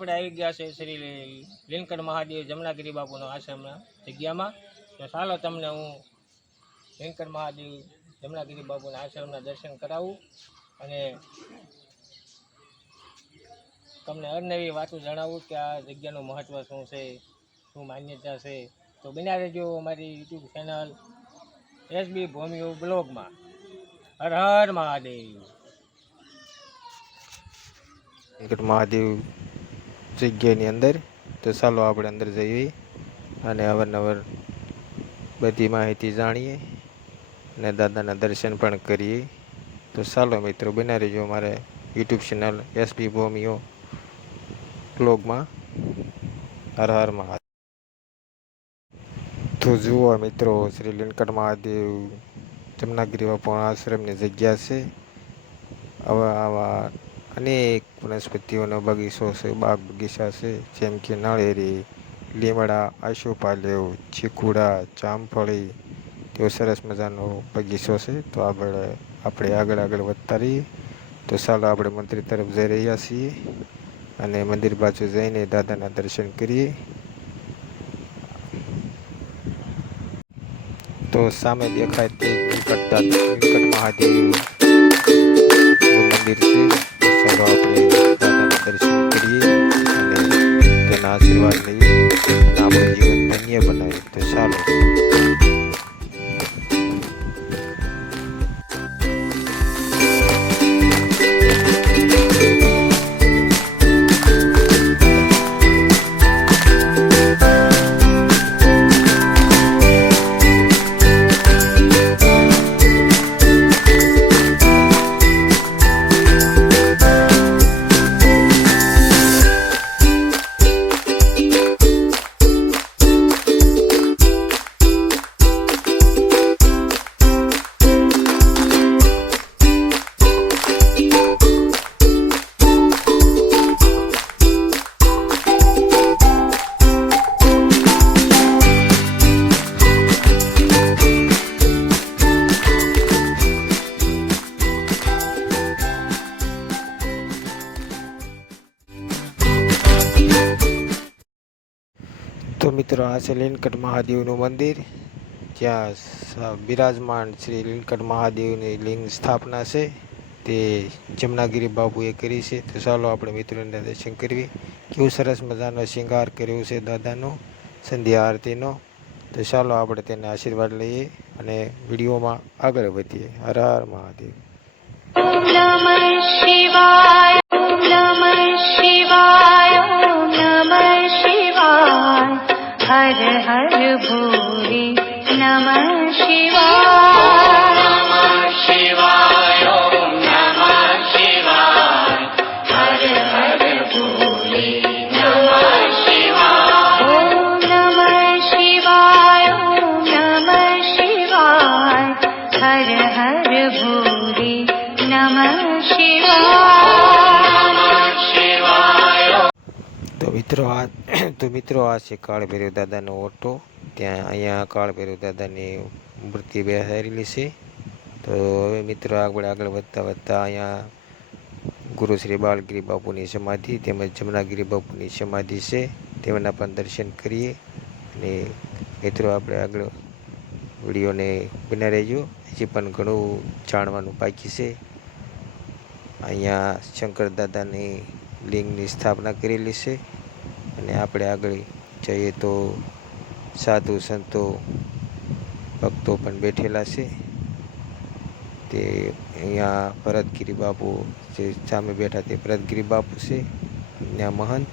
આપણે આવી ગયા છે શ્રી લીલકંઠ મહાદેવ જમનાગીરી બાપુનો આશ્રમના જગ્યામાં. તો ચાલો તમને હું લીલકંઠ મહાદેવ જમનાગીરી બાપુના આશ્રમના દર્શન કરાવું અને તમને અનનવી વાતો જણાવું કે આ જગ્યાનું મહત્ત્વ શું છે, શું માન્યતા છે. તો બન્યા રહેજો અમારી યુટ્યુબ ચેનલ એસબી ભૂમિઓ બ્લોગમાં. હર હર મહાદેવ. મહાદેવ જગ્યાની અંદર. તો ચાલો આપણે અંદર જઈએ અને અવારનવાર બધી માહિતી જાણીએ અને દાદાના દર્શન પણ કરીએ. તો ચાલો મિત્રો, બના રહેજો અમારે યુટ્યુબ ચેનલ એસપી ભૂમિઓ બ્લોગમાં. હર હર મહાદેવ. તો જુઓ મિત્રો, શ્રી લીલકંઠ મહાદેવ જમનાગીરી પણ આશ્રમની જગ્યા છે. આવા આવા અનેક વનસ્પતિઓનો બગીચો છે બાગ બગીચા છે, જેમ કે નળેરી લીમડા આશોપાલેવ ચીકુડા જામફળી તેવો સરસ મજાનો બગીચો છે. તો આપણે આપણે આગળ આગળ વધતા રહીએ તો ચાલો આપણે મંદિર તરફ જઈ રહ્યા છીએ અને મંદિર બાજુ જઈને દાદાના દર્શન કરીએ. તો સામે દેખાય તે નીલકંઠ મહાદેવ. તો મિત્રો, આ છે લીલકંઠ મહાદેવનું મંદિર. જ્યાં બિરાજમાન શ્રી લીલકંઠ મહાદેવની લિંગ સ્થાપના છે. તે જમનાગીરી બાપુએ કરી છે. તો ચાલો આપણે મિત્રોને દર્શન કરવી કેવું સરસ મજાનો શિંગાર કર્યો છે દાદાનો, સંધ્યા આરતીનો. તો ચાલો આપણે તેને આશીર્વાદ લઈએ અને વિડીયોમાં આગળ વધીએ. હર હર મહાદેવ. हर हर भोले नमः शिवाय नमः शिवाय ॐ नमः शिवाय हर हर भोले नमः शिवाय ॐ नमः शिवाय ॐ नमः शिवाय हर हर भोले नमः शिवाय नमः शिवाय તો મિત્રો આ તો મિત્રો આ છે કાળભૈરવ દાદાનો ઓટો. ત્યાં અહીંયા કાળભૈરવ દાદાની મૂર્તિ બેસાડેલી છે. તો હવે મિત્રો આગળ આગળ વધતા વધતા અહીંયા ગુરુ શ્રી બાળગીરી બાપુની સમાધિ તેમજ જમનાગીરી બાપુની સમાધિ છે. તેમના પણ દર્શન કરીએ. અને મિત્રો આપણે આગળ વિડીયોને બના રહેજો. હજી પણ ઘણું જાણવાનું બાકી છે. અહીંયા શંકર દાદાની લિંગની સ્થાપના કરેલી છે. અને આપણે આગળ જઈએ તો સાધુ સંતો, ભક્તો પણ બેઠેલા છે. તે અહીંયા ભરતગીરી બાપુ જે સામે બેઠા તે ભરતગીરી બાપુ છે, ત્યાં મહંત.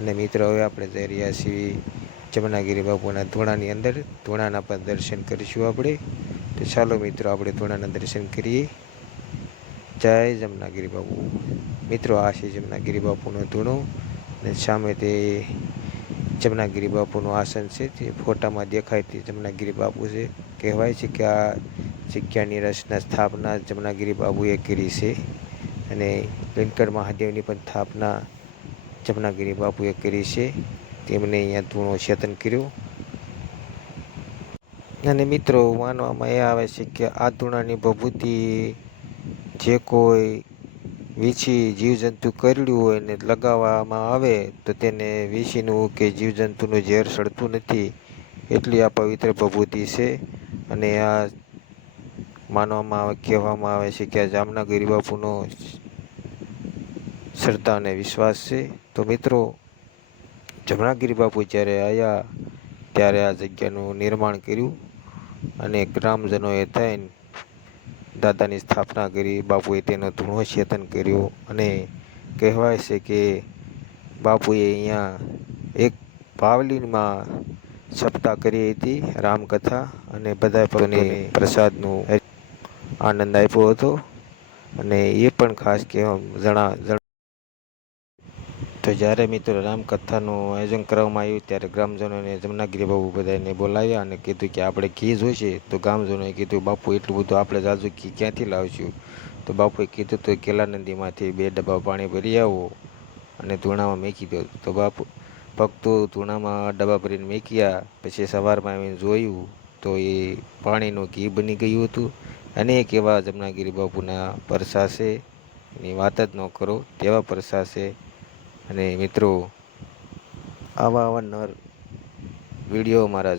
અને મિત્રો, હવે આપણે જઈ રહ્યા છીએ જમનાગીરી બાપુના ધૂણાની અંદર. ધૂણાના પણ દર્શન કરીશું આપણે. તો ચાલો મિત્રો, આપણે ધૂણાના દર્શન કરીએ. જય જમનાગીરી બાપુ. મિત્રો, આ છે જમનાગીરી બાપુનો ધૂણો. અને સામે તે જમનાગીરી બાપુનું આસન છે, તે ફોટામાં દેખાય તે જમનાગીરી બાપુ છે. કહેવાય છે કે આ જગ્યાની રચના, સ્થાપના જમનાગીરી બાબુએ કરી છે અને વેંકટ મહાદેવની પણ સ્થાપના જમનાગીરી બાપુએ કરી છે. તેમને અહીંયા ધૂણો ચેતન કર્યું. અને મિત્રો, માનવામાં એ આવે છે કે આ ધૂણાની ભભૂતિ જે કોઈ વીછી જીવજંતુ કરડ્યું હોય ને લગાવવામાં આવે, તો તેને વીછીનું કે જીવજંતુનું ઝેર સડતું નથી. એટલી આ પવિત્ર ભભૂતિ છે અને આ માનવામાં આવે, કહેવામાં આવે છે કે આ જામનગરી બાપુનો શ્રદ્ધા અને વિશ્વાસ છે. તો મિત્રો જમનાગીરી બાપુ જ્યારે આવ્યા ત્યારે આ જગ્યાનું નિર્માણ કર્યું અને ગ્રામજનોએ થઈને દાદાની સ્થાપના કરી, બાપુએ તેનો ધૂણો છેતન કર્યું અને કહેવાય છે કે બાપુએ અહીંયા એક પાવલીમાં છપતા કરી હતી, રામકથા અને બધા ભક્તોને પ્રસાદનું આનંદ આપ્યો હતો. અને એ પણ ખાસ કહેવા જણા તો જ્યારે મિત્રો રામકથાનું આયોજન કરવામાં આવ્યું ત્યારે ગ્રામજનોને જમનાગીરી બાબુ બધાને બોલાવ્યા અને કીધું કે આપણે ઘી જોઈશે તો ગામજનોએ કીધું, બાપુ, એટલું બધું આપણે જાજુ ઘી ક્યાંથી લાવશું? તો બાપુએ કીધું, તો કેલા નદીમાંથી બે ડબ્બા પાણી ભરી આવો અને ધૂણામાં મેકી દો. તો બાપુ ભક્તો ધૂણામાં ડબ્બા ભરીને મેક્યા, પછી સવારમાં આવીને જોયું તો એ પાણીનું ઘી બની ગયું હતું. અનેક એવા જમનાગીરી બાપુના પરસાશે એની વાત જ ન કરો, તેવા પરસા છે અને મિત્રો આવા અવારનવાર વીડિયો મારા